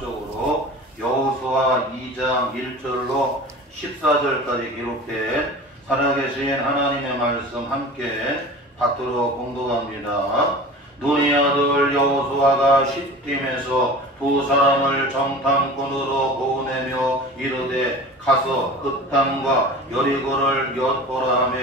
앞쪽으로 여호수아 2장 1절로 14절까지 기록된 살아계신 하나님의 말씀 함께 받도록 공독합니다. 눈의 아들 여호수아가 시팀에서 두 사람을 정탐꾼으로 보내며 이르되 가서 그 땅과 여리고를 엿보라 하며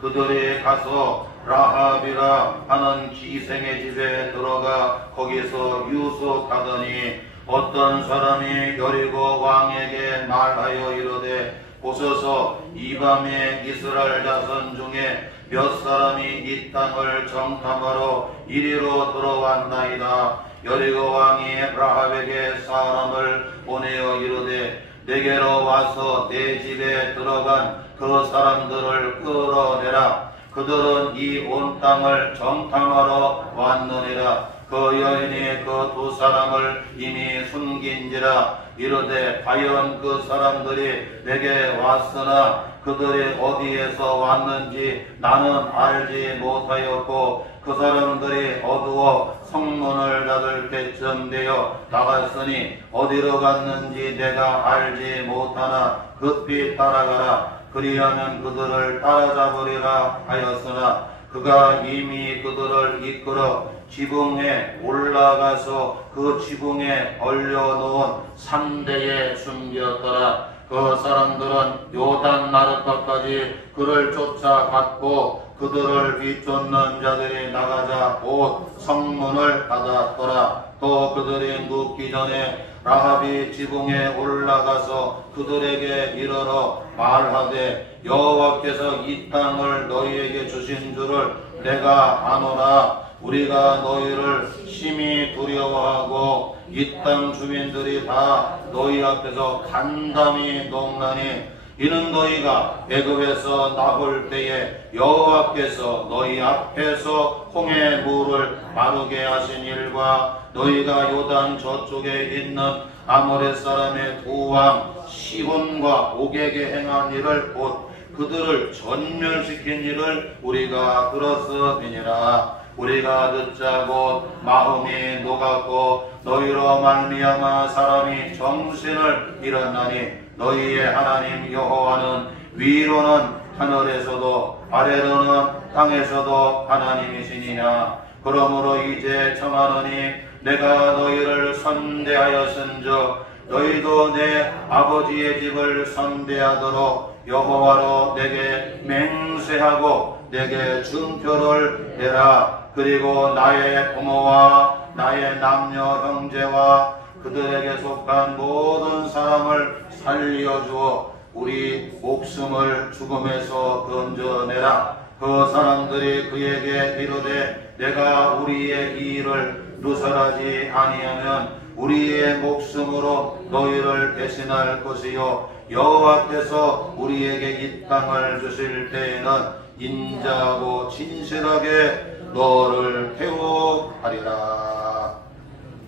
그들이 가서 라합이라 하는 기생의 집에 들어가 거기서 유숙하더니 어떤 사람이 여리고 왕에게 말하여 이르되 보소서 이 밤에 이스라엘 자손 중에 몇 사람이 이 땅을 정탐하러 이리로 들어왔나이다. 여리고 왕이 라합에게 사람을 보내어 이르되 내게로 와서 내 집에 들어간 그 사람들을 끌어내라. 그들은 이 온 땅을 정탐하러 왔느니라. 그 여인이 그 두 사람을 이미 숨긴지라. 이르되 과연 그 사람들이 내게 왔으나 그들이 어디에서 왔는지 나는 알지 못하였고 그 사람들이 어두워 성문을 닫을 때쯤 되어 나갔으니 어디로 갔는지 내가 알지 못하나 급히 따라가라. 그리하면 그들을 따라잡으리라 하였으나 그가 이미 그들을 이끌어 지붕에 올라가서 그 지붕에 얼려놓은 산대에 숨겼더라. 그 사람들은 요단 나르까지 그를 쫓아갔고 그들을 비쫓는 자들이 나가자 곧 성문을 닫았더라. 또 그들이 눕기 전에 라합이 지붕에 올라가서 그들에게 이르러 말하되 여호와께서 이 땅을 너희에게 주신 줄을 내가 아노라. 우리가 너희를 심히 두려워하고 이 땅 주민들이 다 너희 앞에서 간담이 농나니 이는 너희가 애굽에서 나올 때에 여호와께서 너희 앞에서 홍해 물을 마르게 하신 일과 너희가 요단 저쪽에 있는 아모레 사람의 두 왕 시혼과 옥에게 행한 일을 곧 그들을 전멸시킨 일을 우리가 들었음이니라. 우리가 듣자 곧 마음이 녹았고 너희로 말미암아 사람이 정신을 잃었나니 너희의 하나님 여호와는 위로는 하늘에서도 아래로는 땅에서도 하나님이시니라. 그러므로 이제 청하노니 내가 너희를 선대하였은즉 너희도 내 아버지의 집을 선대하도록 여호와로 내게 맹세하고 내게 증표를 내라. 그리고 나의 부모와 나의 남녀 형제와 그들에게 속한 모든 사람을 살려주어 우리 목숨을 죽음에서 건져내라. 그 사람들이 그에게 이르되 내가 우리의 이 일을 누설하지 아니하면 우리의 목숨으로 너희를 대신할 것이요 여호와께서 우리에게 이 땅을 주실 때에는 인자하고 진실하게 너를 회복하리라.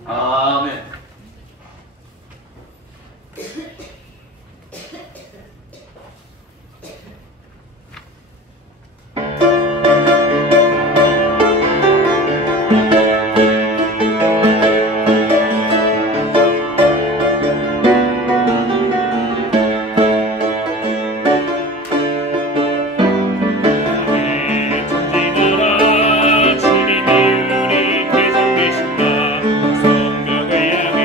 아멘. 주님이 우리 계속 계신다. 성경을 향해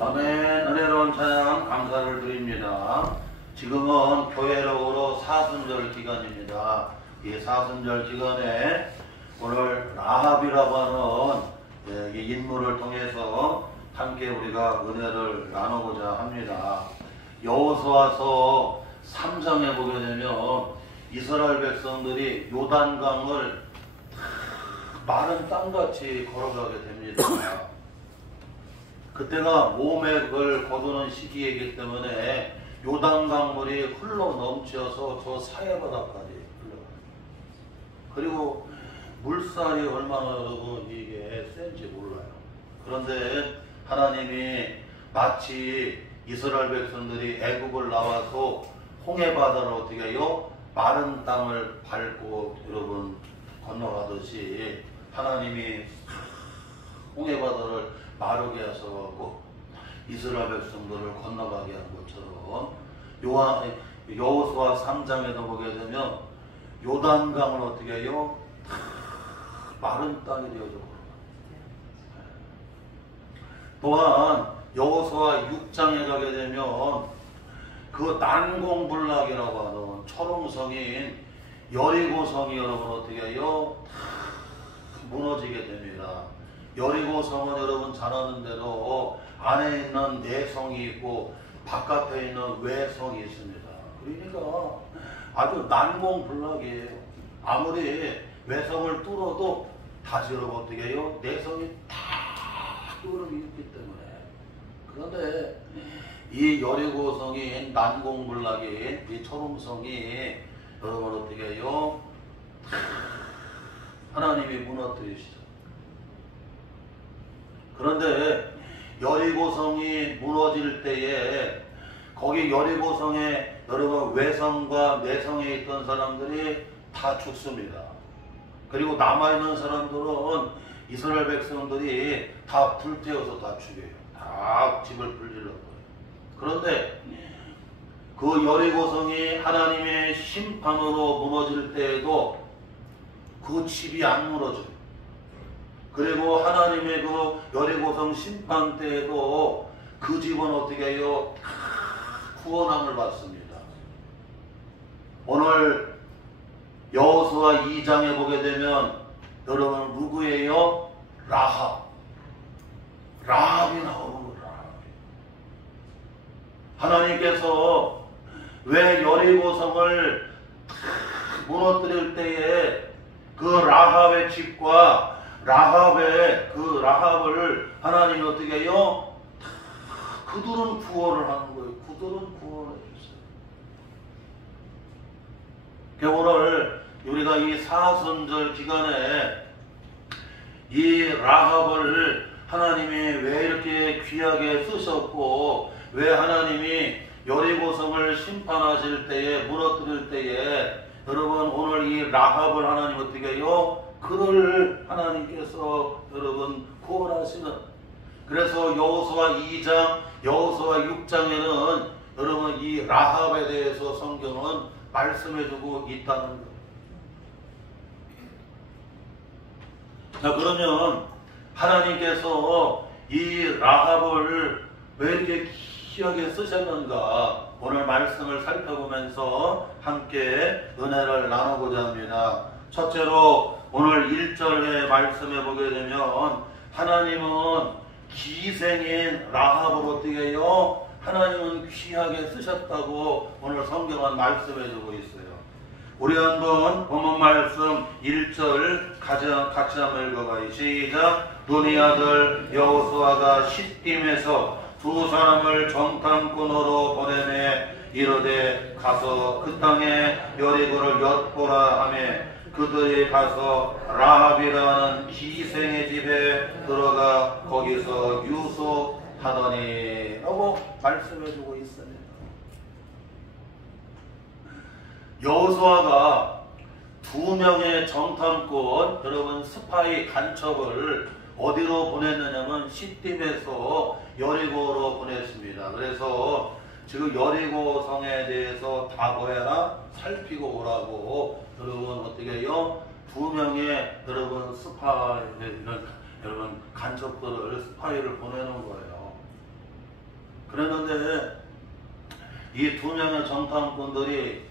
아멘. 은혜로운 찬양 감사를 드립니다. 지금은 교회로으로 사순절 기간입니다. 이 사순절 기간에 오늘 라합이라고 하는 이 인물을 통해서 함께 우리가 은혜를 나누고자 합니다. 여호수아서 3장에 보게 되면 이스라엘 백성들이 요단강을 마른 땅같이 걸어가게 됩니다. 그때가 모맥을 거두는 시기이기 때문에 요단강물이 흘러 넘쳐서 저 사해바다까지 흘러가요. 그리고 물살이 얼마나 여러분 이게 센지 몰라요. 그런데 하나님이 마치 이스라엘 백성들이 애국을 나와서 홍해바다를 어떻게 해요? 마른 땅을 밟고 여러분 건너가듯이 하나님이 홍해바다를 마르게 하셔서 이스라엘 백성들을 건너가게 한 것처럼 여호수아 3장에도 보게 되면 요단강을 어떻게 해요? 마른 땅이 되어져 버려요. 또한 여호수아 6장에 가게 되면 그 난공불락이라고 하는 초롱성인 여리고성이 여러분 어떻게 해요? 무너지게 됩니다. 여리고성은 여러분 잘 아는 대로 안에 있는 내성이 있고 바깥에 있는 외성이 있습니다. 그러니까 아주 난공불락이에요. 아무리 외성을 뚫어도 다시 여러분 어떻게 해요? 내성이 딱 뚫음이 있기 때문에. 그런데 이 여리고성이 난공불락인 이 초롱성이 여러분 어떻게 해요? 하나님이 무너뜨리시죠. 그런데 여리고성이 무너질 때에 거기 여리고성에 여러분 외성과 내성에 있던 사람들이 다 죽습니다. 그리고 남아있는 사람들은 이스라엘 백성들이 다 불태워서 다 죽여요. 다 집을 불질러버려요. 그런데 그 여리고성이 하나님의 심판으로 무너질 때에도 그 집이 안 무너져요. 그리고 하나님의 그 여리고성 심판 때에도 그 집은 어떻게 해요? 구원함을 받습니다. 오늘 여호수아 2장에 보게 되면 여러분 누구예요? 라합이 나오는 거예요. 하나님께서 왜 여리고성을 무너뜨릴 때에 그 라합의 집과 라합을 하나님이 어떻게 해요? 그들은 구원을 하는 거예요. 그들은 구원을 해주세요. 오늘 우리가 이 사순절 기간에 이 라합을 하나님이 왜 이렇게 귀하게 쓰셨고 왜 하나님이 여리고성을 심판하실 때에 무너뜨릴 때에 여러분 오늘 이 라합을 하나님 어떻게 해요? 그를 하나님께서 여러분 구원하시는. 그래서 여호수아 2장, 여호수아 6장에는 여러분 이 라합에 대해서 성경은 말씀해주고 있다는 거예요. 자, 그러면 하나님께서 이 라합을 왜 이렇게 귀하게 쓰셨는가 오늘 말씀을 살펴보면서 함께 은혜를 나누고자 합니다. 첫째로 오늘 1절의 말씀에 보게 되면 하나님은 기생인 라합을 어떻게 해요? 하나님은 귀하게 쓰셨다고 오늘 성경은 말씀해주고 있어요. 우리 한번 본문 말씀 1절 같이 한번 읽어봐요. 시작. 눈의 아들 여호수아가 시딤에서 두 사람을 정탐꾼으로 보내매 이르되 가서 그 땅에 여리고를 엿보라 하매 그들이 가서 라합이라는 기생의 집에 들어가 거기서 유숙하더니 라고 말씀해주고 있습니다. 여호수아가 두 명의 정탐꾼 여러분 스파이 간첩을 어디로 보냈느냐면 시딤에서 여리고로 보냈습니다. 그래서 지금 여리고 성에 대해서 다 뭐해라? 살피고 오라고 여러분 어떻게 해요? 두 명의 여러분 스파이를 여러분 간첩들을 스파이를 보내는 거예요. 그랬는데 이 두 명의 정탐꾼들이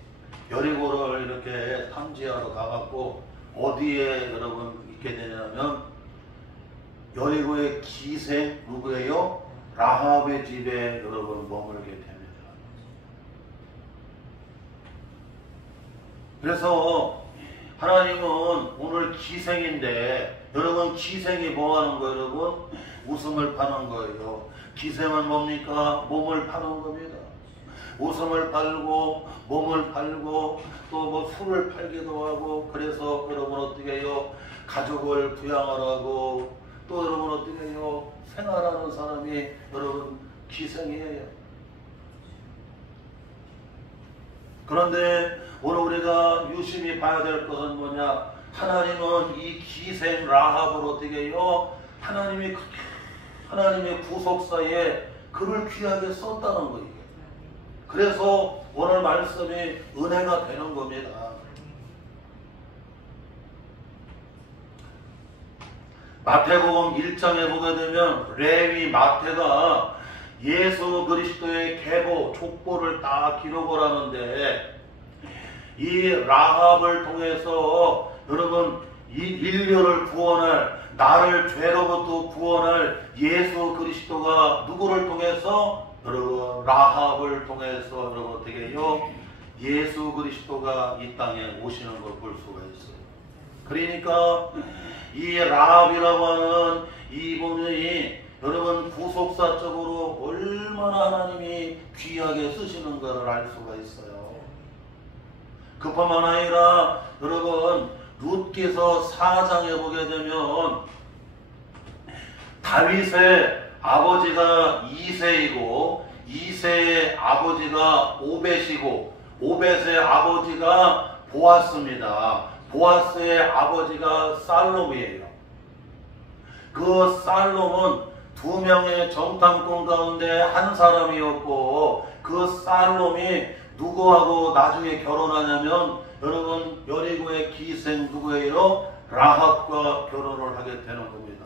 여리고를 이렇게 탐지하러 가갖고 어디에 여러분 있게 되냐면 여리고의 기생 누구예요? 라합의 집에 여러분 머물게 됩니다. 그래서 하나님은 오늘 기생인데 여러분 기생이 뭐 하는 거예요? 여러분 웃음을 파는 거예요. 기생은 뭡니까? 몸을 파는 겁니다. 웃음을 팔고 몸을 팔고 또 뭐 술을 팔기도 하고 그래서 여러분 어떻게 해요? 가족을 부양하라고 또 여러분 어떻게 해요? 생활하는 사람이 여러분 기생이에요. 그런데 오늘 우리가 유심히 봐야 될 것은 뭐냐? 하나님은 이 기생 라합을 어떻게 해요? 하나님의 구속사에 그를 귀하게 썼다는 거예요. 그래서 오늘 말씀이 은혜가 되는 겁니다. 마태복음 1장에 보게 되면 레위 마태가 예수 그리스도의 계보, 족보를 다 기록을 하는데 이 라합을 통해서 여러분 이 인류를 구원할 나를 죄로부터 구원할 예수 그리스도가 누구를 통해서 여러분 라합을 통해서 여러분 어떻게 해요? 예수 그리스도가 이 땅에 오시는 걸 볼 수가 있어요. 그러니까 이 라합이라고 하는 이분이 여러분 구속사적으로 얼마나 하나님이 귀하게 쓰시는 것을 알 수가 있어요. 그뿐만 아니라 여러분 룻기서 4장에 보게 되면 다윗의 아버지가 이새이고 이새의 아버지가 오벳이고 오벳의 아버지가 보아스입니다. 보아스의 아버지가 살롬이에요. 그 살롬은 두 명의 정탐꾼 가운데 한 사람이었고 그 살롬이 누구하고 나중에 결혼하냐면 여러분 여리고의 기생 누구예요? 라합과 결혼을 하게 되는 겁니다.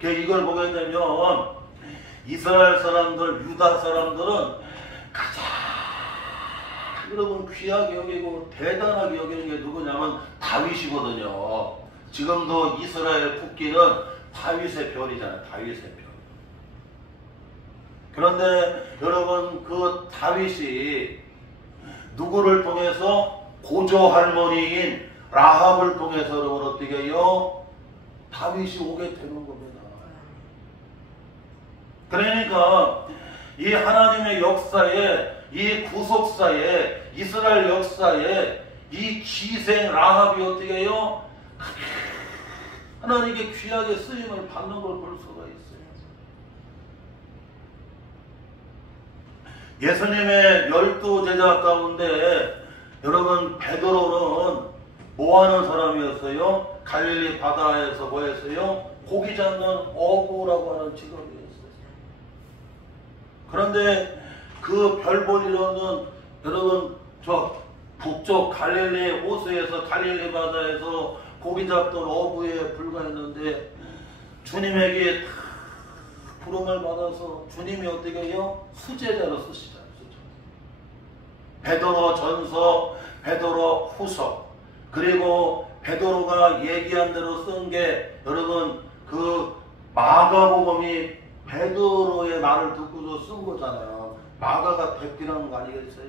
이걸 보게 되면 이스라엘 사람들, 유다 사람들은 가장 여러분 귀하게 여기고 대단하게 여기는 게 누구냐면 다윗이거든요. 지금도 이스라엘 국기는 다윗의 별이잖아요. 다윗의 별. 그런데 여러분 그 다윗이 누구를 통해서 고조 할머니인 라합을 통해서 여러분 어떻게 해요? 다윗이 오게 되는 겁니다. 그러니까 이 하나님의 역사에 이 구속사에 이스라엘 역사에 이 기생 라합이 어떻게 해요? 하나님께 귀하게 쓰임을 받는 걸 볼 수가 있어요. 예수님의 12제자 가운데 여러분 베드로는 뭐하는 사람이었어요? 갈릴리 바다에서 뭐했어요? 고기 잡는 어부라고 하는 직업이었어요. 그런데 그 별 볼이로는 여러분 저 북쪽 갈릴리 호수에서 갈릴리 바다에서 고기 잡던 어부에 불과했는데 주님에게 부름을 받아서 주님이 어떻게 해요? 수제자로 쓰시잖아요. 베드로 전서, 베드로 후서, 그리고 베드로가 얘기한 대로 쓴 게 여러분 그 마가복음이 베드로의 말을 듣고서 쓴 거잖아요. 마가가 대피라는 거 아니겠어요?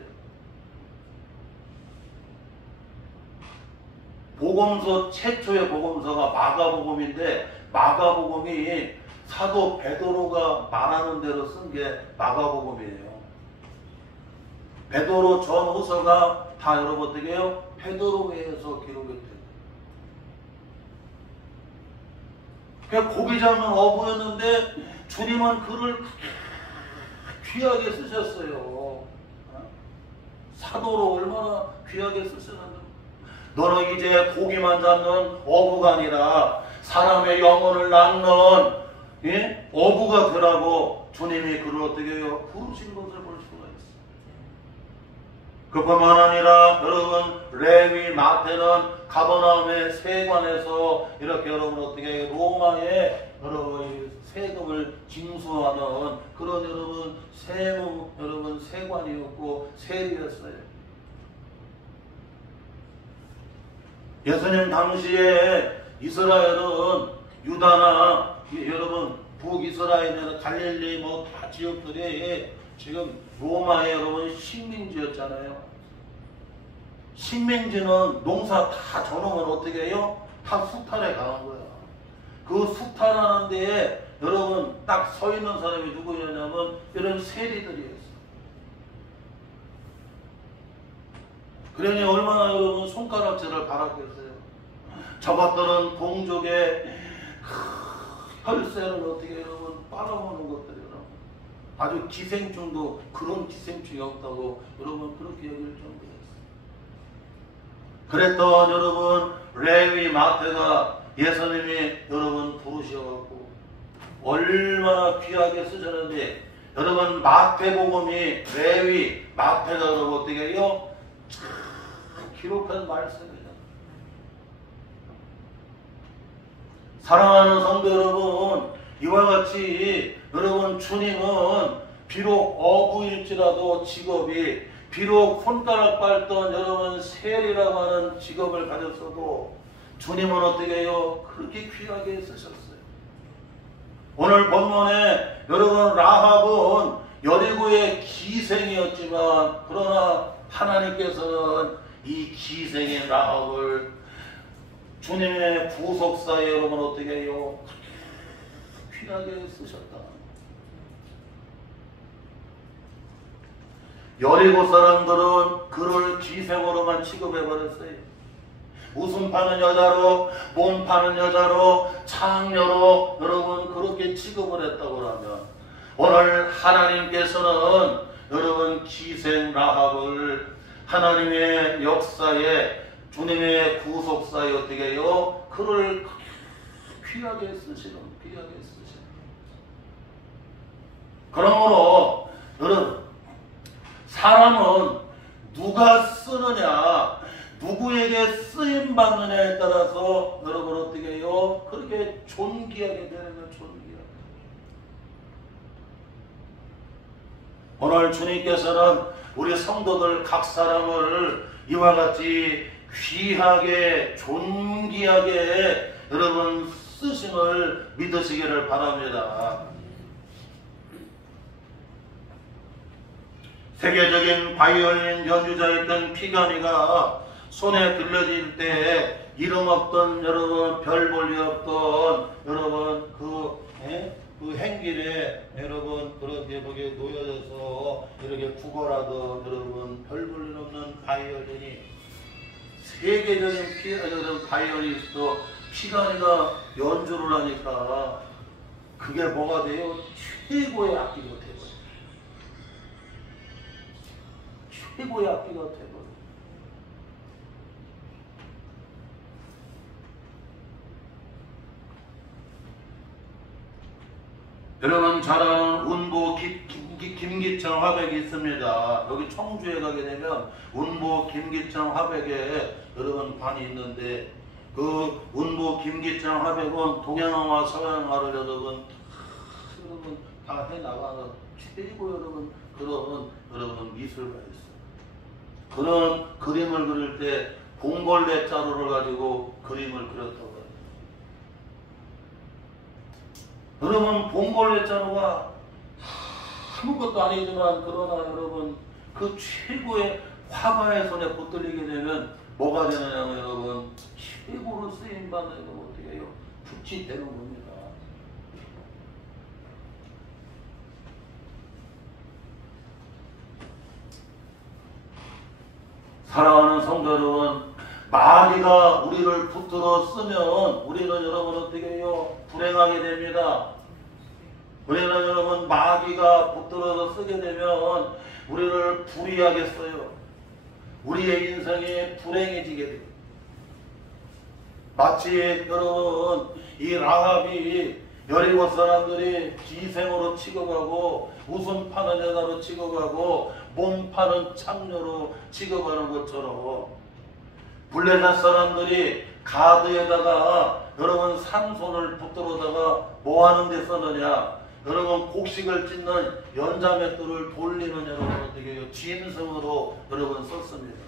복음서 최초의 복음서가 마가복음인데 마가복음이 사도 베드로가 말하는 대로 쓴 게 마가복음이에요. 베드로 전후서가 다 여러분 어떻게 해요? 베드로에서 기록이 돼요. 그냥 고기 잡는 어부였는데 주님은 그를 귀하게 쓰셨어요. 사도로 얼마나 귀하게 쓰셨는데 너는 이제 고기만 잡는 어부가 아니라 사람의 영혼을 낳는 어부가 되라고 주님이 그를 어떻게 해요? 부르신 것을 볼 수가 있어요. 그뿐만 아니라 여러분 레위 마태는 가버나움의 세관에서 이렇게 여러분 어떻게 로마의 여러분 세금을 징수하는 그런 여러분 세무 여러분 세관이었고 세리였어요. 예수님 당시에 이스라엘은 유다나 여러분 북이스라엘이나 갈릴리 뭐 다 지역들이 지금 로마의 여러분 식민지였잖아요. 식민지는 농사 다 저놓으면 어떻게 해요? 다 수탈에 가는 거야. 그 수탈하는 데에 여러분 딱 서 있는 사람이 누구였냐면 이런 세리들이었어. 그러니 얼마나 여러분 손가락질을 받았겠어요. 저것들은 동족의 혈세를 어떻게 여러분 빨아먹는 것들이라. 아주 기생충도 그런 기생충이 없다고 여러분 그렇게 여길 정도였어요. 그랬던 여러분 레위 마태가 예수님이 여러분 부르셔갖고 얼마나 귀하게 쓰셨는데 여러분 마태복음이 레위 마태가 여러분 어떻게 해요? 참 기록한 말씀입니다. 사랑하는 성도 여러분, 이와 같이 여러분 주님은 비록 어부일지라도 직업이 비록 손가락 밟던 여러분 세리라고 하는 직업을 가졌어도 주님은 어떻게 해요? 그렇게 귀하게 쓰셨어요. 오늘 본문에 여러분 라합은 여리고의 기생이었지만 그러나 하나님께서는 이 기생의 라합을 주님의 구속사에 여러분 어떻게 해요? 귀하게 쓰셨다. 여리고 사람들은 그를 기생으로만 취급해버렸어요. 웃음 파는 여자로, 몸 파는 여자로, 창녀로 여러분 그렇게 취급을 했다고 하면 오늘 하나님께서는 여러분 기생 라합을 하나님의 역사에 주님의 구속사에 어떻게 해요? 그를 귀하게 쓰시는, 귀하게 쓰시는. 그러므로 여러분 사람은 누가 쓰느냐, 누구에게 쓰임받느냐에 따라서 여러분 어떻게 해요? 그렇게 존귀하게 되는 거, 존귀하게. 오늘 주님께서는 우리 성도들 각 사람을 이와 같이 귀하게, 존귀하게 여러분 쓰심을 믿으시기를 바랍니다. 세계적인 바이올린 연주자였던 피가니가 손에 들려질 때 이름 없던 여러분 별 볼 일 없던 여러분 그 행길에 여러분 그렇게 거기에 놓여져서 이렇게 구걸하던 여러분 별 볼 일 없는 바이올린이 세계적인 바이올리스트 피가니가 연주를 하니까 그게 뭐가 돼요? 최고의 악기가 돼버려요. 최고의 악기가 돼버려요. 여러분 잘 아는 운보 김기청 화백이 있습니다. 여기 청주에 가게 되면 운보 김기청 화백에 여러분 관이 있는데 그 운보 김기청 화백은 동양화와 서양화를 여러분 다 해나가는 최고 여러분 그런 미술가 있어요. 그런 그림을 그릴 때 봉골레 자루를 가지고 그림을 그렸다고 해요. 여러분 봉골레 자루가 아무것도 아니지만 그러나 여러분 그 최고의 화가의 손에 붙들리게 되면 뭐가 되느냐면 여러분 최고로 쓰임받는 건 어떻게 해요? 빛이 되는 겁니다. 사랑하는 성도 여러분, 마귀가 우리를 붙들어 쓰면 우리는 여러분 어떻게 해요? 불행하게 됩니다. 우리는 여러분 마귀가 붙들어서 쓰게 되면 우리를 불이하게 써요. 우리의 인생이 불행해지게 돼요. 마치 여러분 이 라합이 여리고 사람들이 기생으로 취급하고 웃음 파는 여자로 취급하고 몸 파는 창녀로 취급하는 것처럼 블레셋 사람들이 가드에다가 여러분 삼손을 붙들어다가 뭐 하는 데 썼느냐? 여러분 곡식을 찢는 연자맷돌을 돌리는 여러분 어떻게 짐승으로 여러분 썼습니다.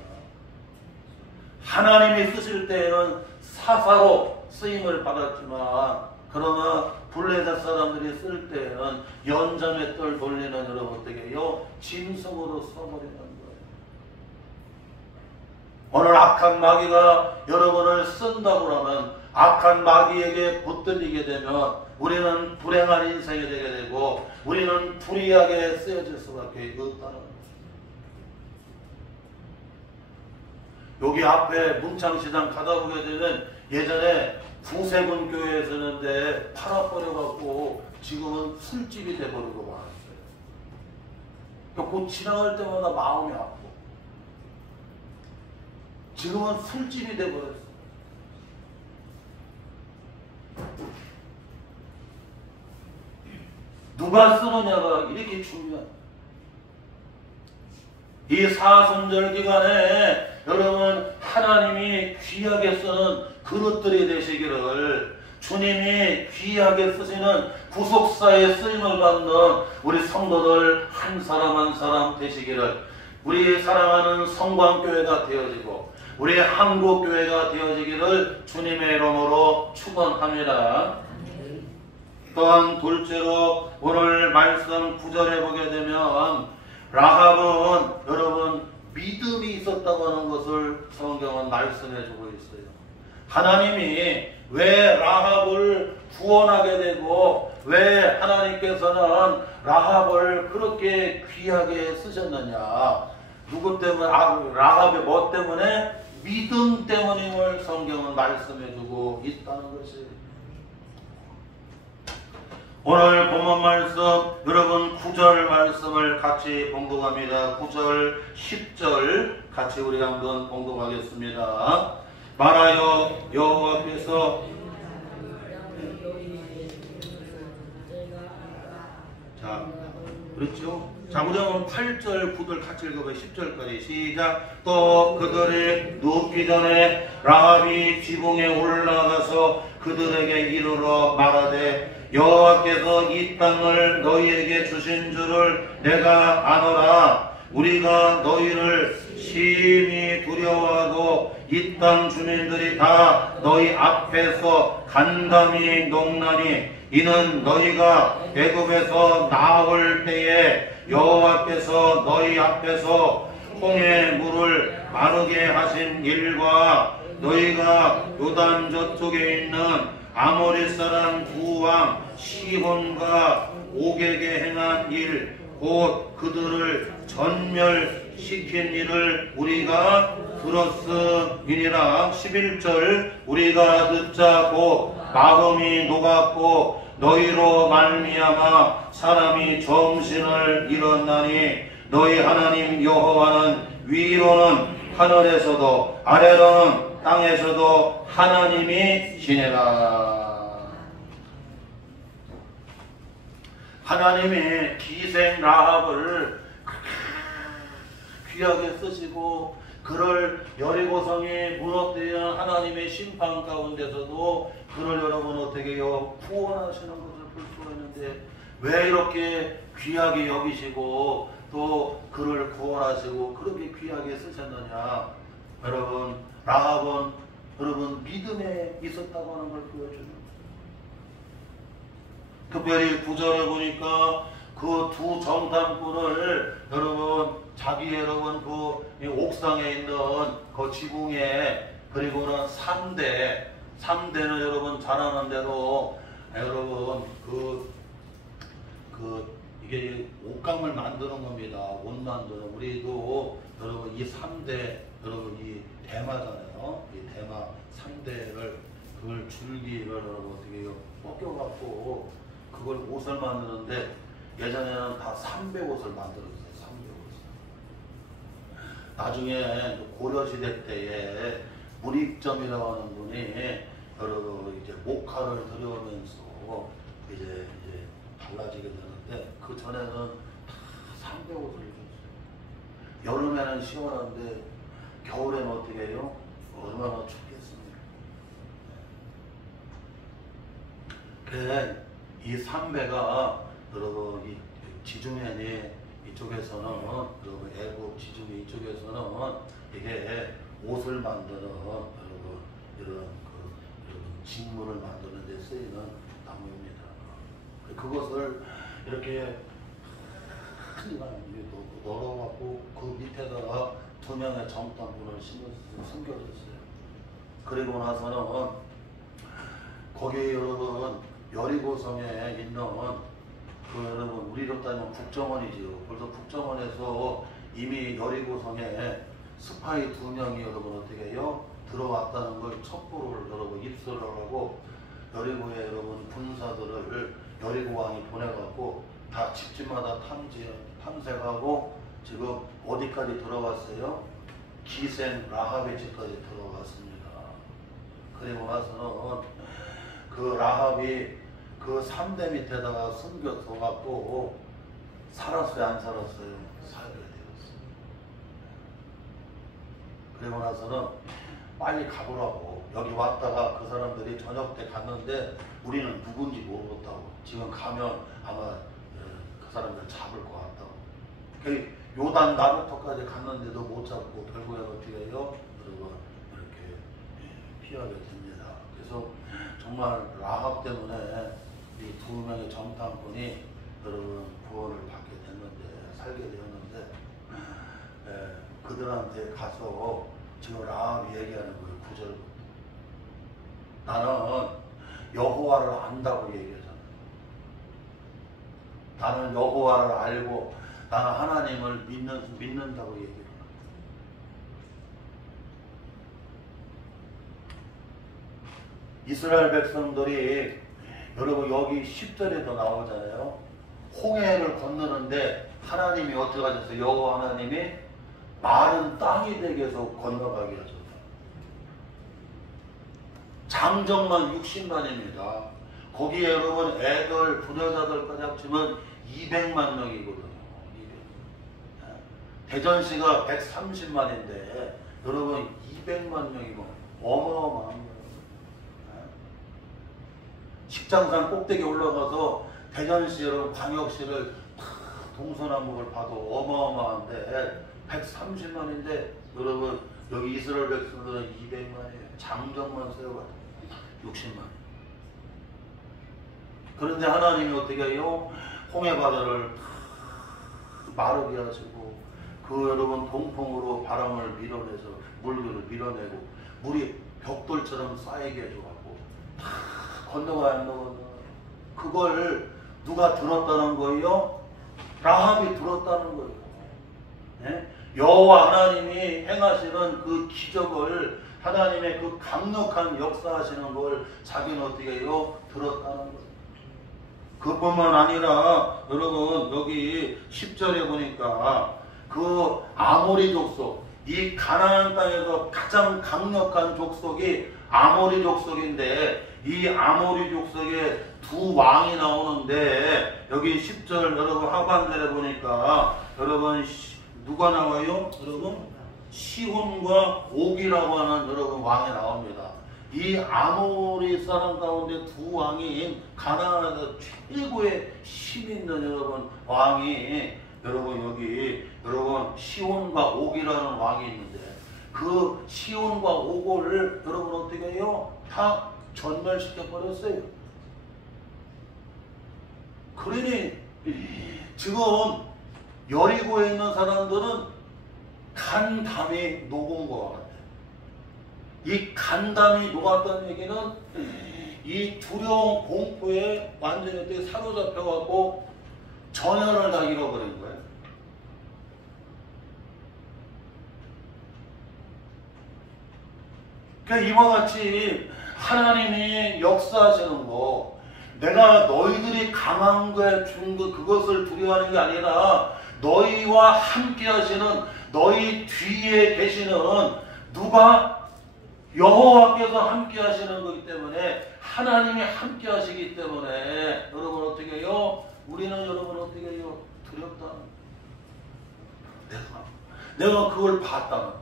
하나님이 쓰실 때에는 사사로 쓰임을 받았지만 그러나 블레셋 사람들이 쓸 때에는 연자맷돌 돌리는 여러분 어떻게요? 짐승으로 써버리는 거예요. 오늘 악한 마귀가 여러분을 쓴다고 하면 악한 마귀에게 붙들리게 되면 우리는 불행한 인생이 되게 되고 우리는 불의하게 쓰여질 수밖에 없다는 거예요. 여기 앞에 문창시장 가다 보게 되면 예전에 구세군 교회에 있었는데 팔아버려갖고 지금은 술집이 돼버리고 말았어요. 그 지나갈 때마다 마음이 아프고 지금은 술집이 돼버렸어요. 누가 쓰느냐가 이렇게 중요한. 이 사순절 기간에 여러분 하나님이 귀하게 쓰는 그릇들이 되시기를, 주님이 귀하게 쓰시는 구속사의 쓰임을 받는 우리 성도들 한 사람 한 사람 되시기를, 우리 사랑하는 성광교회가 되어지고 우리 한국교회가 되어지기를 주님의 이름으로 축원합니다. 또한 둘째로 오늘 말씀 9절에 보게 되면 라합은 여러분 믿음이 있었다고 하는 것을 성경은 말씀해 주고 있어요. 하나님이 왜 라합을 구원하게 되고 왜 하나님께서는 라합을 그렇게 귀하게 쓰셨느냐? 누구 때문에? 라합의 뭐 때문에? 믿음 때문임을 성경은 말씀해 주고 있다는 것이. 오늘 본문 말씀 여러분 9절 말씀을 같이 봉독합니다. 9절 10절 같이 우리 한번 봉독하겠습니다. 말하여 여호와께서 자 그렇죠? 자 우리 한번 8절 9절 같이 읽어봐요. 10절까지 시작. 또 그들이 눕기 전에 라합이 지붕에 올라가서 그들에게 이르러 말하되 여호와께서 이 땅을 너희에게 주신 줄을 내가 아노라. 우리가 너희를 심히 두려워하고 이 땅 주민들이 다 너희 앞에서 간담이 녹나니 이는 너희가 애굽에서 나올 때에 여호와께서 너희 앞에서 홍해 물을 마르게 하신 일과 너희가 요단 저쪽에 있는 아모리 사람 두 왕 시혼과 옥에게 행한 일, 곧 그들을 전멸시킨 일을 우리가 들었음이니라. 11절 우리가 듣자 곧 마음이 녹았고 너희로 말미암아 사람이 정신을 잃었나니 너희 하나님 여호와는 위로는 하늘에서도 아래로는 땅에서도 하나님이시니라. 하나님이 기생 라합을 귀하게 쓰시고 그를 여리고성이 무너뜨린 하나님의 심판 가운데서도 그를 여러분 어떻게 해요? 구원하시는 것을 볼 수가 있는데 왜 이렇게 귀하게 여기시고 또 그를 구원하시고 그렇게 귀하게 쓰셨느냐? 여러분 라합은 여러분 믿음에 있었다고 하는 걸 보여주는. 특별히 9절에 보니까 그 두 정탐꾼을 여러분 자기 여러분 그 옥상에 있는 그 지붕에 그리고는 3대는 여러분 잘 아는 대로 여러분 이게 옷감을 만드는 겁니다. 옷 만드는. 우리도 여러분 이 3대 여러분 이 대마잖아요. 이 대마 3대를 그걸 줄기를 여러분 어떻게 해요? 꺾여갖고 그걸 옷을 만드는데 예전에는 다 300옷을 만들었어요. 300옷. 나중에 고려시대 때에 문익점이라고 하는 분이 여러 이제 목화를 들여오면서 이제 달라지게 되는데 그 전에는 다 300옷을 입었어요. 여름에는 시원한데 겨울에는 어떻게 해요? 얼마나 춥겠습니까? 그래, 이 삼배가 여러분 이 지주면이 이쪽에서는 여러분 애국 지주면 이쪽에서는 이게 옷을 만드는 여러분 이런 여러분 직물을 만드는 데 쓰이는 나무입니다. 그것을 이렇게 널어갖고 그 밑에다가 두 명의 정탐꾼을 숨겨줬어요. 그리고 나서는 거기 여러분 여리고성에 있는 그 여러분 우리로 따지면 국정원이지요. 그래서 국정원에서 이미 여리고성에 스파이 2명이 여러분 어떻게 해요? 들어왔다는 걸 첩보를 여러분 입수를 하고 여리고에 여러분 군사들을 여리고 왕이 보내갖고 다 집집마다 탐색하고 지금 어디까지 들어왔어요? 기생 라합의 집까지 들어왔습니다. 그리고 나서는 그 라합이 그 3대 밑에다가 숨겨서 갖고 살았어요? 안 살았어요? 살게 되었어요. 그리고 나서는 빨리 가보라고 여기 왔다가 그 사람들이 저녁 때 갔는데 우리는 누군지 모르겠다고 지금 가면 아마 그 사람들 잡을 것 같다고 그 요단 나루터까지 갔는데도 못 잡고 결국에 어떻게 해요? 여러분 이렇게 피하게 됩니다. 그래서 정말 라합 때문에 이 2명의 정탐꾼이 여러분 구원을 받게 됐는데 살게 되었는데 그들한테 가서 지금 라합이 얘기하는 거예요. 9절 나는 여호와를 안다고 얘기하잖아요. 나는 여호와를 알고 나는 하나님을 믿는다고 얘기해요. 이스라엘 백성들이 여러분 여기 10절에도 나오잖아요. 홍해를 건너는데 하나님이 어떻게 하셨어요? 여호와 하나님이 마른 땅이 되게 해서 건너가게 하셨어요. 장정만 60만입니다. 거기에 여러분 애들 부녀자들까지 합치면 200만 명이거든요. 대전시가 130만인데 여러분 200만 명이면 어마어마한 거예요. 식장산 꼭대기 올라가서 대전시 여러분 광역시를 동서남북을 봐도 어마어마한데 130만인데 여러분 여기 이스라엘 백성들은 200만이에요. 장정만 세워가 60만. 그런데 하나님이 어떻게 해요? 홍해바다를 마르게 하시고 그 여러분 동풍으로 바람을 밀어내서 물들을 밀어내고 물이 벽돌처럼 쌓이게 해줘갖고 건너가야 한다고. 그걸 누가 들었다는 거예요? 라합이 들었다는 거예요. 네? 여호와 하나님이 행하시는 그 기적을 하나님의 그 강력한 역사하시는 걸 자기는 어떻게 해요? 들었다는 거예요. 그뿐만 아니라 여러분 여기 10절에 보니까 그 아모리 족속 이 가나안 땅에서 가장 강력한 족속이 아모리 족속인데 이 아모리 족속에 두 왕이 나오는데 여기 10절 여러분 하반절에 보니까 여러분 누가 나와요? 여러분 시혼과 옥이라고 하는 여러분 왕이 나옵니다. 이 아모리 사람 가운데 두 왕이 가나안에서 최고의 힘 있는 여러분 왕이 여러분 여기 여러분 시혼과 옥이라는 왕이 있는데 그 시혼과 옥을 여러분 어떻게 해요? 다 전멸시켜 버렸어요. 그러니 지금 여리고에 있는 사람들은 간담이 녹은 것 같아요. 이 간담이 녹았다는 얘기는 이 두려운 공포에 완전히 어떻게 사로잡혀갖고 전열을 다 잃어버린 거예요. 그러니까 이와 같이 하나님이 역사하시는 거 내가 너희들이 강한 거에 준 거 그것을 두려워하는 게 아니라 너희와 함께 하시는 너희 뒤에 계시는 누가 여호와께서 함께 하시는 거기 때문에 하나님이 함께 하시기 때문에 여러분 어떻게 해요? 우리는 여러분 어떻게 해요? 두렵다. 내가 그걸 봤다.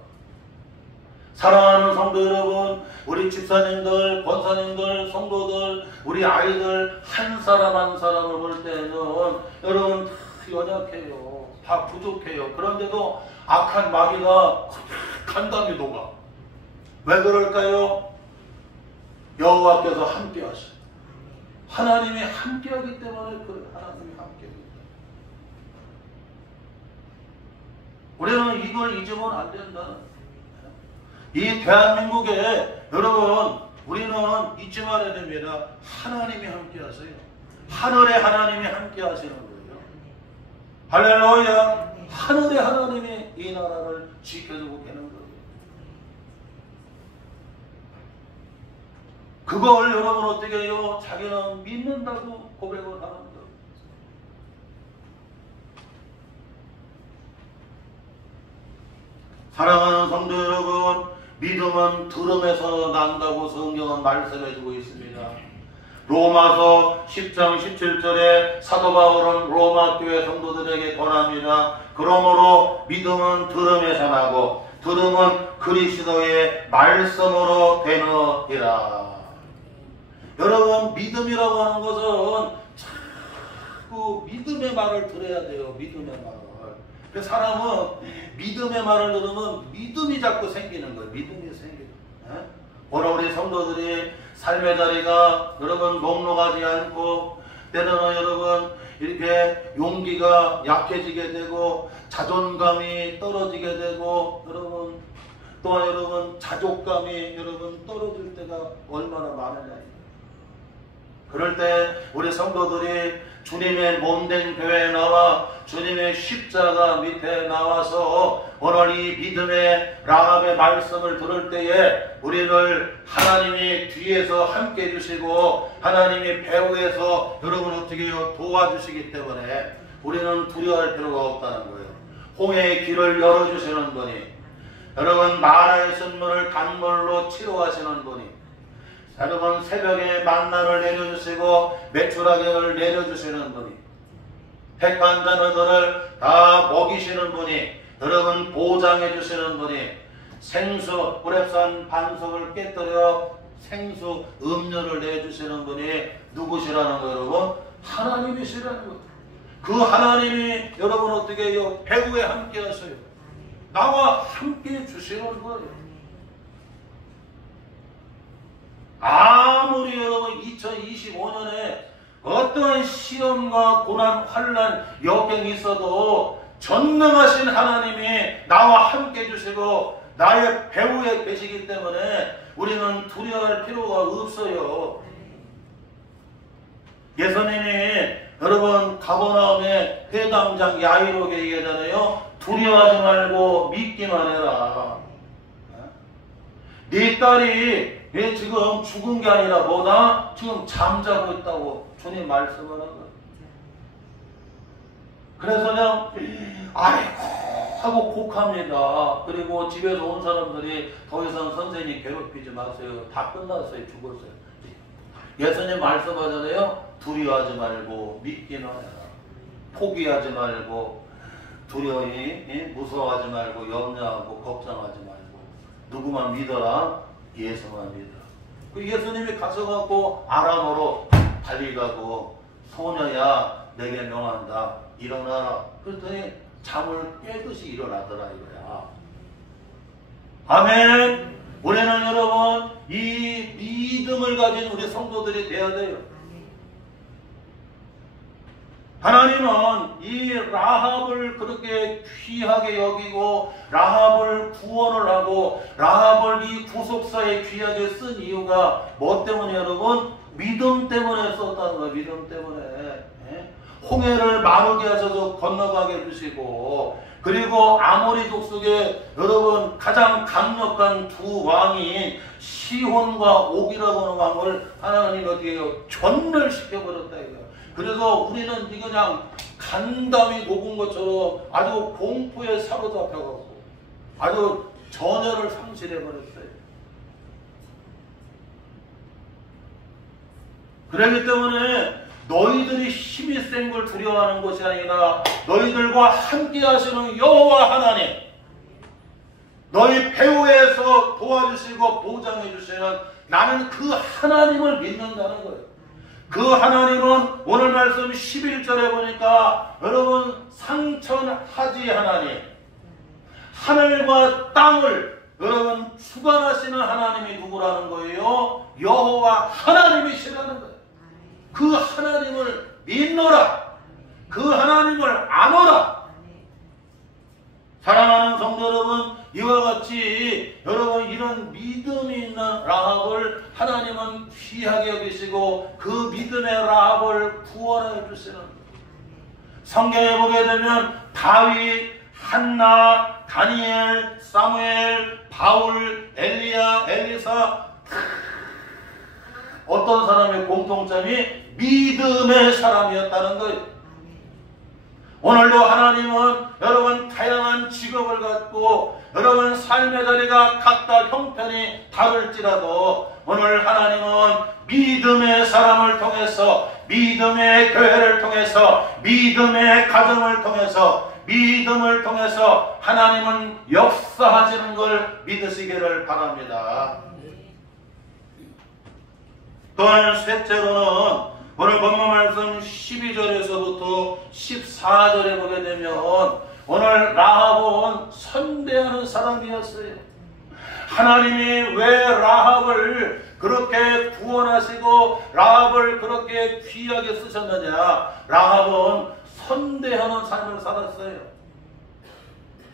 사랑하는 성도 여러분, 우리 집사님들, 권사님들, 성도들, 우리 아이들 한 사람 한 사람을 볼 때는 여러분 다 연약해요. 다 부족해요. 그런데도 악한 마귀가 간담이 녹아. 왜 그럴까요? 여호와께서 함께 하셔. 하나님이 함께 하기 때문에 그래. 하나님이 함께 하기 때문에. 우리는 이걸 잊으면 안 된다. 이 대한민국에 여러분 우리는 잊지 말아야 됩니다. 하나님이 함께 하세요. 하늘의 하나님이 함께 하시는 거예요. 할렐루야. 하늘의 하나님이 이 나라를 지켜주고 계는 거예요. 그걸 여러분 어떻게 해요? 자기는 믿는다고 고백을 하는 거예요. 사랑하는 성도 여러분, 믿음은 들음에서 난다고 성경은 말씀해주고 있습니다. 로마서 10장 17절에 사도 바울은 로마 교회 성도들에게 권합니다. 그러므로 믿음은 들음에서 나고 들음은 그리스도의 말씀으로 되느니라. 여러분 믿음이라고 하는 것은 자꾸 믿음의 말을 들어야 돼요. 믿음의 말을. 그 사람은 믿음의 말을 들으면 믿음이 자꾸 생기는 거예요. 믿음이 생기는 거예요. 오늘 우리 성도들이 삶의 자리가 여러분 녹록하지 않고 때로는 여러분 이렇게 용기가 약해지게 되고 자존감이 떨어지게 되고 여러분 또한 여러분 자족감이 여러분 떨어질 때가 얼마나 많으냐. 그럴 때 우리 성도들이 주님의 몸된 교회에 나와 주님의 십자가 밑에 나와서 오늘 이 믿음의 라합의 말씀을 들을 때에 우리를 하나님이 뒤에서 함께 해주시고 하나님이 배후에서 여러분 어떻게 해요? 도와주시기 때문에 우리는 두려워할 필요가 없다는 거예요. 홍해의 길을 열어주시는 분이 여러분 마라의 쓴물을 단물로 치료하시는 분이 여러분 새벽에 만나를 내려주시고 메추라기를 내려주시는 분이 택한 자들을 다 먹이시는 분이 여러분 보장해 주시는 분이 생수 우랩산 반석을 깨뜨려 생수 음료를 내주시는 분이 누구시라는 거 여러분? 하나님이시라는 거예요. 그 하나님이 여러분 어떻게 해요? 배후에 함께 하셔요. 나와 함께 주시는 거예요. 아무리 여러분 2025년에 어떠한 시험과 고난, 환난, 역경이 있어도 전능하신 하나님이 나와 함께 해주시고 나의 배후에 계시기 때문에 우리는 두려워할 필요가 없어요. 예수님이 여러분 가버나움의 회당장 야이로에게 얘기하잖아요. 두려워하지 말고 믿기만 해라. 네 딸이 왜 지금 죽은 게 아니라 뭐다? 지금 잠자고 있다고 주님 말씀을 하는 거예요. 그래서 그냥 아이고 하고 곡합니다. 그리고 집에서 온 사람들이 더 이상 선생님 괴롭히지 마세요. 다 끝났어요. 죽었어요. 예수님 말씀하잖아요. 두려워하지 말고 믿기만 해라. 포기하지 말고 두려워히 무서워하지 말고 염려하고 걱정하지 말고 누구만 믿어라? 예수만 믿어라. 그 예수님이 가셔갖고 아람으로 달리가고 소녀야 내게 명한다 일어나라. 그랬더니 잠을 깨듯이 일어나더라 이거야. 아멘. 우리는 여러분 이 믿음을 가진 우리 성도들이 돼야 돼요. 하나님은 이 라합을 그렇게 귀하게 여기고 라합을 구원을 하고 라합을 이 구속사에 귀하게 쓴 이유가 뭐 때문에 여러분? 믿음 때문에 썼다는 거예요. 믿음 때문에. 홍해를 마르게 하셔서 건너가게 해주시고 그리고 아모리 족속에 여러분 가장 강력한 두 왕인 시혼과 옥이라고 하는 왕을 하나님이 어떻게 해요? 전멸시켜버렸다 이거예요. 그래서 우리는 그냥 간담이 녹은 것처럼 아주 공포에 사로잡혀가고 아주 전열을 상실해버렸어요. 그렇기 때문에 너희들이 힘이 센 걸 두려워하는 것이 아니라 너희들과 함께 하시는 여호와 하나님 너희 배후에서 도와주시고 보장해 주시는 나는 그 하나님을 믿는다는 거예요. 그 하나님은 오늘 말씀 11절에 보니까 여러분 상천하지 하나님, 하늘과 땅을 여러분 주관하시는 하나님이 누구라는 거예요? 여호와 하나님이시라는 거예요. 그 하나님을 믿노라. 그 하나님을 아노라. 사랑하는 성도 여러분, 이와 같이 여러분 이런 믿음이 있는 라합을 하나님은 귀하게 여기시고 그 믿음의 라합을 구원해 주시는 거예요. 성경에 보게 되면 다윗, 한나, 다니엘, 사무엘, 바울, 엘리야, 엘리사, 어떤 사람의 공통점이 믿음의 사람이었다는 거예요. 오늘도 하나님은 여러분 다양한 직업을 갖고 여러분 삶의 자리가 각각 형편이 다를지라도 오늘 하나님은 믿음의 사람을 통해서, 믿음의 교회를 통해서, 믿음의 가정을 통해서, 믿음을 통해서 하나님은 역사하시는 걸 믿으시기를 바랍니다. 또한 셋째로는 오늘 본문 말씀 12절에서부터 14절에 보게 되면 오늘 라합은 선대하는 사람이었어요. 하나님이 왜 라합을 그렇게 구원하시고 라합을 그렇게 귀하게 쓰셨느냐? 라합은 선대하는 삶을 살았어요.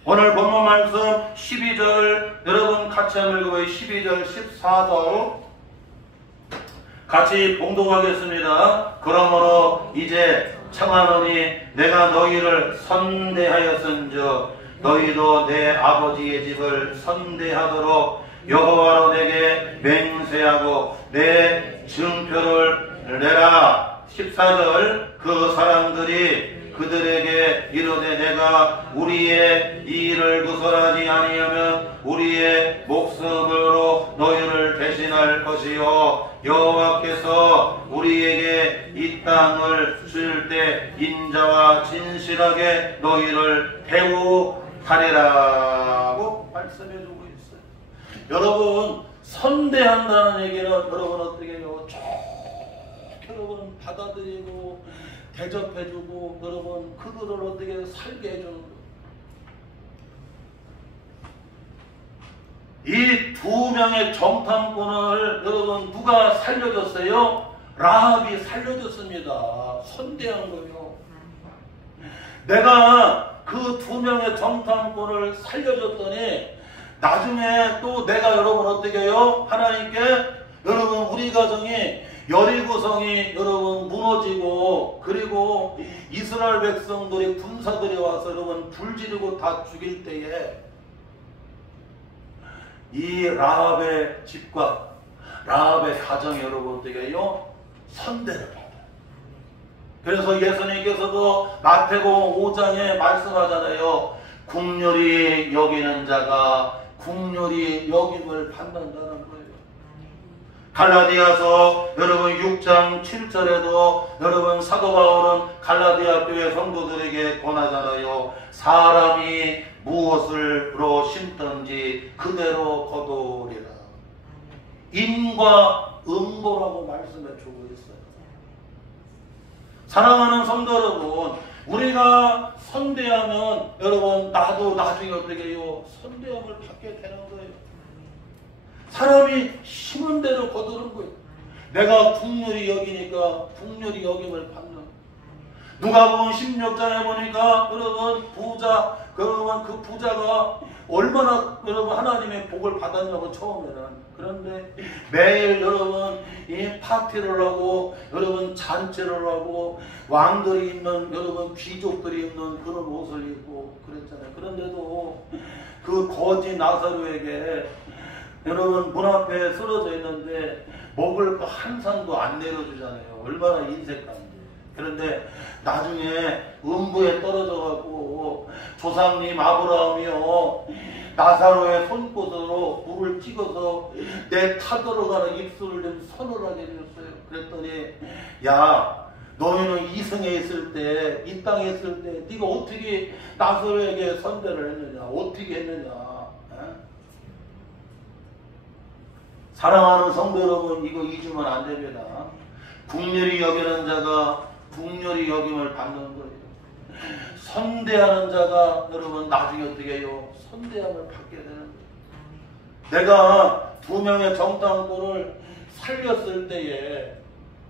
오늘 본문 말씀 12절 여러분 같이 한번 읽어봐요. 12절 14절 같이 봉독하겠습니다. 그러므로 이제 청하노니 내가 너희를 선대하였은즉 너희도 내 아버지의 집을 선대하도록 여호와로 내게 맹세하고 내 증표를 내라. 14절 그 사람들이 그들에게 이르되 내가 우리의 이 일을 구설하지 아니하면 우리의 목숨으로 너희를 대신할 것이요 여호와께서 우리에게 이 땅을 줄 때 인자와 진실하게 너희를 대우하리라고 말씀해 주고 있어요. 여러분 선대한다는 얘기는 여러분 어떻게 해요? 여러분 받아들이고 대접해주고 여러분 그들을 어떻게 살게 해주는 거예요. 이 두 명의 정탐꾼을 여러분 누가 살려줬어요? 라합이 살려줬습니다. 선대한 거예요. 내가 그 두 명의 정탐꾼을 살려줬더니 나중에 또 내가 여러분 어떻게 해요? 하나님께 여러분 우리 가정이 여리고성이 여러분 무너지고 그리고 이스라엘 백성들이 군사들이 와서 여러분 불지르고 다 죽일 때에 이 라합의 집과 라합의 가정이 여러분 어떻게 해요? 선대를 받아요. 그래서 예수님께서도 마태복음 5장에 말씀하잖아요. 긍휼히 여기는 자가 긍휼히 여김을 받는다는 거예요. 갈라디아서 여러분 6장 7절에도 여러분 사도 바울은 갈라디아 교회 성도들에게 권하잖아요. 사람이 무엇을로 심든지 그대로 거두리라. 인과 응보라고 말씀해 주고 있어요. 사랑하는 성도 여러분, 우리가 선대하면 여러분 나도 나중에 어떻게 해요? 선대함을 받게 되는 거예요. 사람이 심은 대로 거두는 거예요. 내가 긍휼히 여기니까 긍휼히 여김을 받는. 누가복음 16장에 보니까 여러분 부자, 여러분 그 부자가 얼마나 여러분 하나님의 복을 받았냐고 처음에는. 그런데 매일 여러분 이 파티를 하고 여러분 잔치를 하고 왕들이 입는 여러분 귀족들이 입는 그런 옷을 입고 그랬잖아요. 그런데도 그 거지 나사로에게 여러분 문 앞에 쓰러져 있는데 먹을 거 한 상도 안 내려주잖아요. 얼마나 인색한데. 그런데 나중에 음부에 떨어져갖고 조상님 아브라함이요 나사로의 손끝으로 물을 찍어서 내 타들어가는 입술을 좀 서늘하게 해줬어요. 그랬더니 야 너희는 이승에 있을 때 이 땅에 있을 때 네가 어떻게 나사로에게 선대를 했느냐 어떻게 했느냐 사랑하는 성도 여러분, 이거 잊으면 안 됩니다. 국률이 여기는 자가 국률이 여김을 받는 거예요. 선대하는 자가 여러분 나중에 어떻게 해요? 선대함을 받게 되는 거예요. 내가 2명의 정당꾼을 살렸을 때에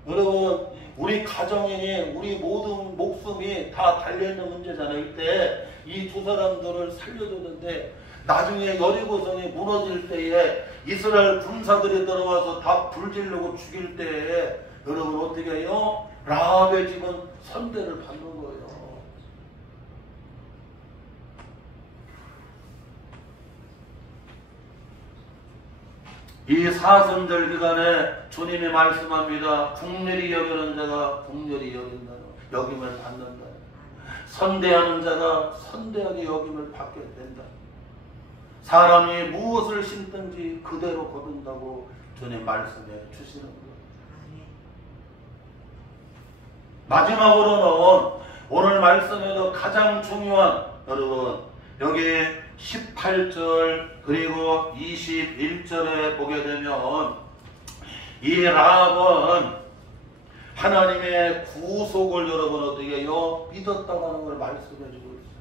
여러분 우리 가정에 우리 모든 목숨이 다 달려있는 문제잖아요. 이때 이 2 사람들을 살려줬는데 나중에 여리고성이 무너질 때에 이스라엘 군사들이 들어와서 다 불지르고 죽일 때에 여러분 어떻게 해요? 라합의 집은 선대를 받는 거예요. 이 사순절 기간에 주님이 말씀합니다. 국률이 여기는 자가 국률이 여김을 받는다. 선대하는 자가 선대하게 여김을 받게 된다. 사람이 무엇을 심든지 그대로 거둔다고 주님 말씀해 주시는 거예요. 마지막으로는 오늘 말씀에도 가장 중요한 여러분 여기 18절 그리고 21절에 보게 되면 이 라합은 하나님의 구속을 여러분 어떻게 해요? 믿었다고 하는 걸 말씀해 주고 있어요.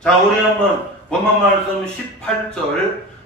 자, 우리 한번 본문 말씀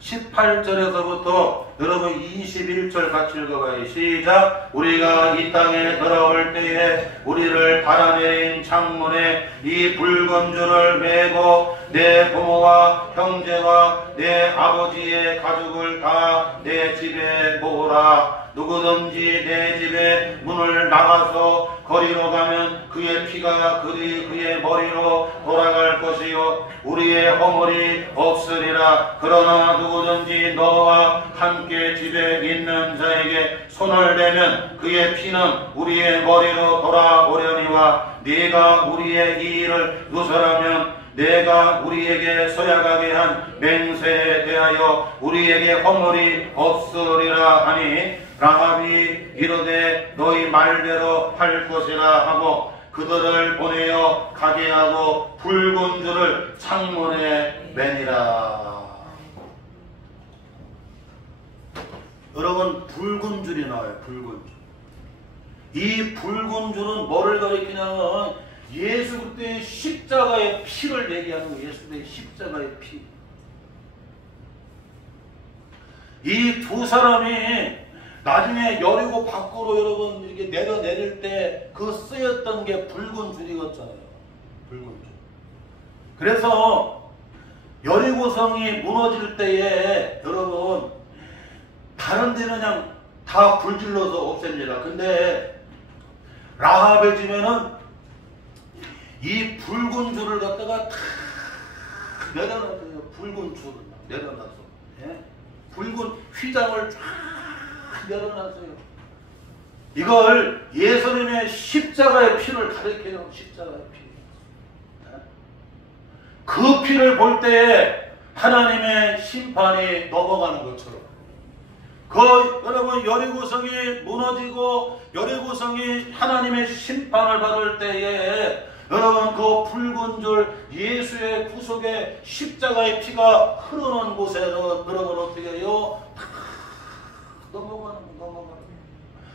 18절에서부터 여러분 21절 같이 읽어봐요. 시작. 우리가 이 땅에 돌아올 때에 우리를 달아내린 창문에 이 붉은 줄을 메고 내 부모와 형제와 내 아버지의 가족을 다 내 집에 모으라. 누구든지 내 집에 문을 나가서 거리로 가면 그의 피가 그의 머리로 돌아갈 것이요 우리의 허물이 없으리라. 그러나 누구든지 너와 함께 집에 있는 자에게 손을 대면 그의 피는 우리의 머리로 돌아오려니와 네가 우리의 이 일을 누설하면 내가 우리에게 서약하게 한 맹세에 대하여 우리에게 허물이 없으리라 하니 라합이 이르되 너희 말대로 할 것이라 하고 그들을 보내어 가게 하고 붉은 줄을 창문에 매니라. 여러분 붉은 줄이 나와요. 붉은 줄. 이 붉은 줄은 뭐를 가리키냐면 예수 그리스도의 십자가의 피를 얘기하는 거예요. 예수 그리스도의 십자가의 피. 이 2 사람이 나중에 여리고 밖으로 여러분 이렇게 내려내릴 때 그 쓰였던 게 붉은 줄이었잖아요. 붉은 줄. 그래서 여리고성이 무너질 때에 여러분 다른 데는 그냥 다 불질러서 없앱니다. 근데 라합의 집에는 이 붉은 줄을 갖다가 탁 내려놨어요. 붉은 줄을 내려놨어. 예? 붉은 휘장을 쫙 내려놨어요. 이걸 예수님의 십자가의 피를 가리켜요. 십자가의 피. 예? 그 피를 볼 때에 하나님의 심판이 넘어가는 것처럼 여러분 여리고성이 무너지고 여리고성이 하나님의 심판을 받을 때에 여러분 그 붉은 줄 예수의 구속의 십자가의 피가 흐르는 곳에는 여러분 어떻게 해요? 넘어가는 거예요.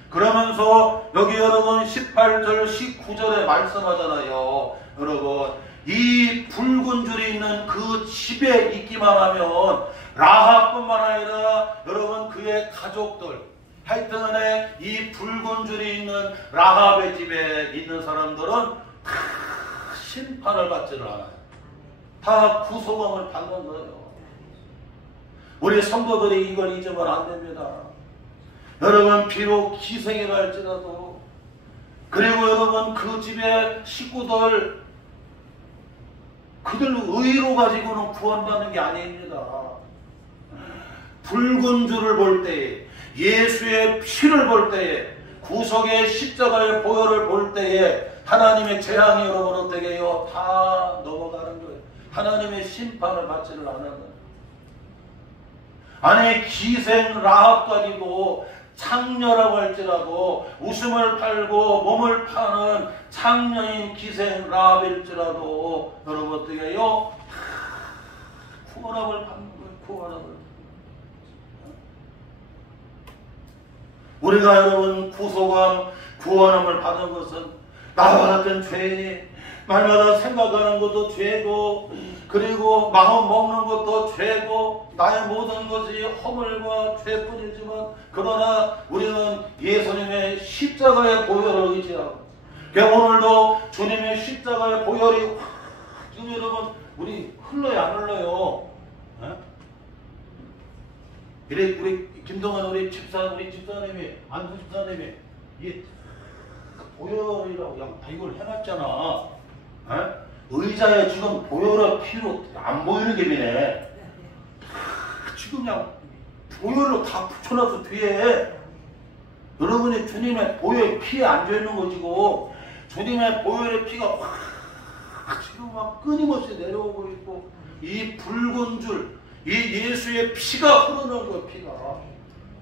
그러면서 여기 여러분 18절 19절에 말씀하잖아요. 여러분 이 붉은 줄이 있는 그 집에 있기만 하면 라합뿐만 아니라 여러분 그의 가족들 하여튼간에 이 붉은 줄이 있는 라합의 집에 있는 사람들은 다 심판을 받지를 않아요. 다 구속함을 받는 거예요. 우리 성도들이 이걸 잊으면 안 됩니다. 여러분 비록 기생이라 할지라도 그리고 여러분 그 집의 식구들 그들 의로 가지고는 구원받는 게 아닙니다. 붉은 줄을 볼 때에 예수의 피를 볼 때에 구속의 십자가의 보혈을 볼 때에 하나님의 재앙이 여러분 어떻게 해요? 다 넘어가는 거예요. 하나님의 심판을 받지를 않는 거예요. 아니 기생 라합 가지고 창녀라고 할지라도 웃음을 팔고 몸을 파는 창녀인 기생 라합일지라도 여러분 어떻게 해요? 구원함을 받는 거예요. 구원함을. 우리가 여러분 구속함, 구원함을 받은 것은 나와 같은 죄인이 말마다 생각하는 것도 죄고, 그리고 마음 먹는 것도 죄고, 나의 모든 것이 허물과 죄뿐이지만, 그러나 우리는 예수님의 십자가의 보혈을 의지하고, 오늘도 주님의 십자가의 보혈이 지금 여러분 우리 흘러요 안 흘러요? 우리 김동환 우리 집사님이 안수 집사님이 이 보혈이라고 그냥 이걸 해놨잖아. 의자에 지금 보혈의 피로 안 보이는 게 비네. 지금 그냥 보혈로 다 붙여놔서 뒤에 여러분이 주님의 보혈 피에 앉아있는 거지고, 주님의 보혈의 피가 지금 막 끊임없이 내려오고 있고, 이 붉은 줄, 이 예수의 피가 흐르는 그 피가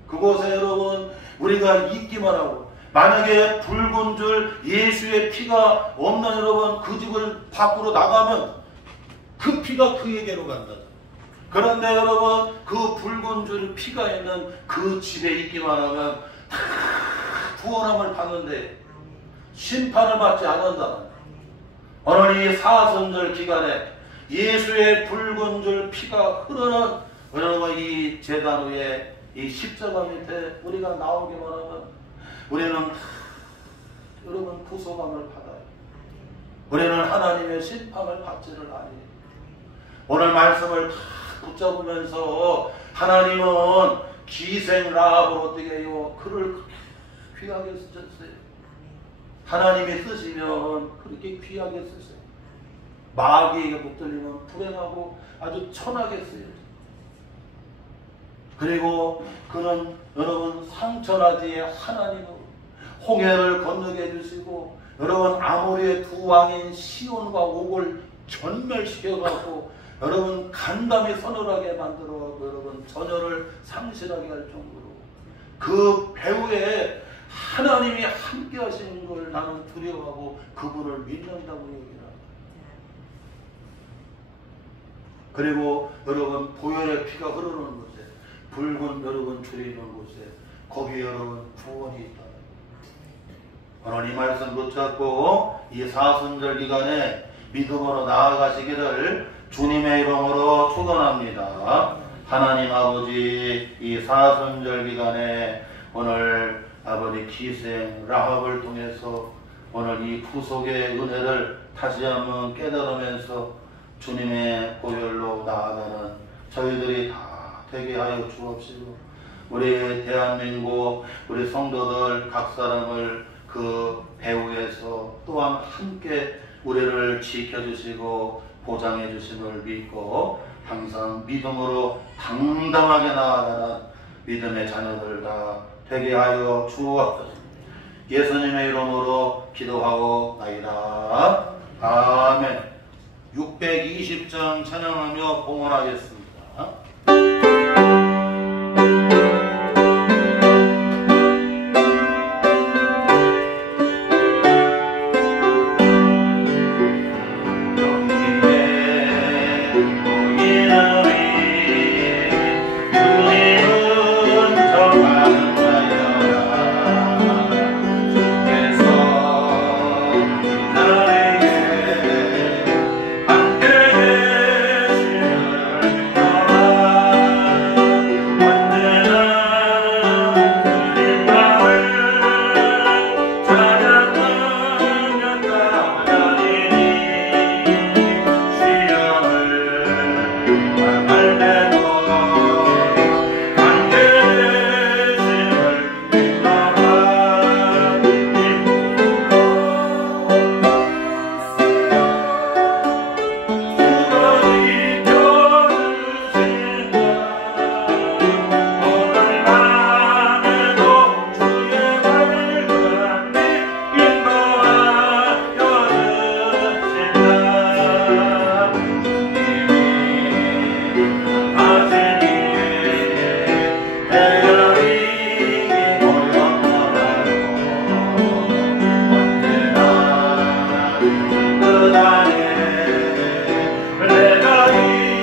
그곳에 여러분 우리가 있기만 하고, 만약에 붉은 줄 예수의 피가 없는 여러분 그 집을 밖으로 나가면 그 피가 그에게로 간다. 그런데 여러분 그 붉은 줄 피가 있는 그 집에 있기만 하면 다 구원함을 받는데 심판을 받지 않는다. 오늘 이 사순절 기간에 예수의 붉은 줄 피가 흐르는 여러분 이 제단 위에 이 십자가 밑에 우리가 나오기만 하면 우리는 여러분 구속함을 받아요. 우리는 하나님의 심판을 받지를 아니에요. 오늘 말씀을 다 붙잡으면서 하나님은 기생 라합을 어떻게 해요? 그를 귀하게 쓰셨어요. 하나님이 쓰시면 그렇게 귀하게 쓰세요. 마귀에게 붙들리면 불행하고 아주 천하게 쓰여요. 그리고 그는 여러분 상천하지의 하나님으로 홍해를 건너게 해주시고, 여러분 아모리의 두 왕인 시온과 옥을 전멸시켜갖고 여러분 간담이 서늘하게 만들어갖고 여러분 전열을 상실하게 할 정도로 그 배후에 하나님이 함께 하시는 걸 나는 두려워하고 그분을 믿는다고 얘기를 합니다. 그리고 여러분 보혈의 피가 흐르는 곳에, 붉은 여러분 줄이 있는 곳에 거기에 여러분 구원이 있다. 오늘 이 말씀 붙잡고 이 사순절 기간에 믿음으로 나아가시기를 주님의 이름으로 축원합니다. 하나님 아버지, 이 사순절 기간에 오늘 아버지 기생 라합을 통해서 오늘 이 구속의 은혜를 다시 한번 깨달으면서 주님의 보혈로 나아가는 저희들이 다 되게 하여 주옵시고, 우리 대한민국 우리 성도들 각 사람을 그 배후에서 또한 함께 우리를 지켜주시고 보장해 주심을 믿고 항상 믿음으로 당당하게 나아가는 믿음의 자녀들 다 되게 하여 주옵소서. 예수님의 이름으로 기도하고 나이다. 아멘. 620장 찬양하며 봉헌하겠습니다.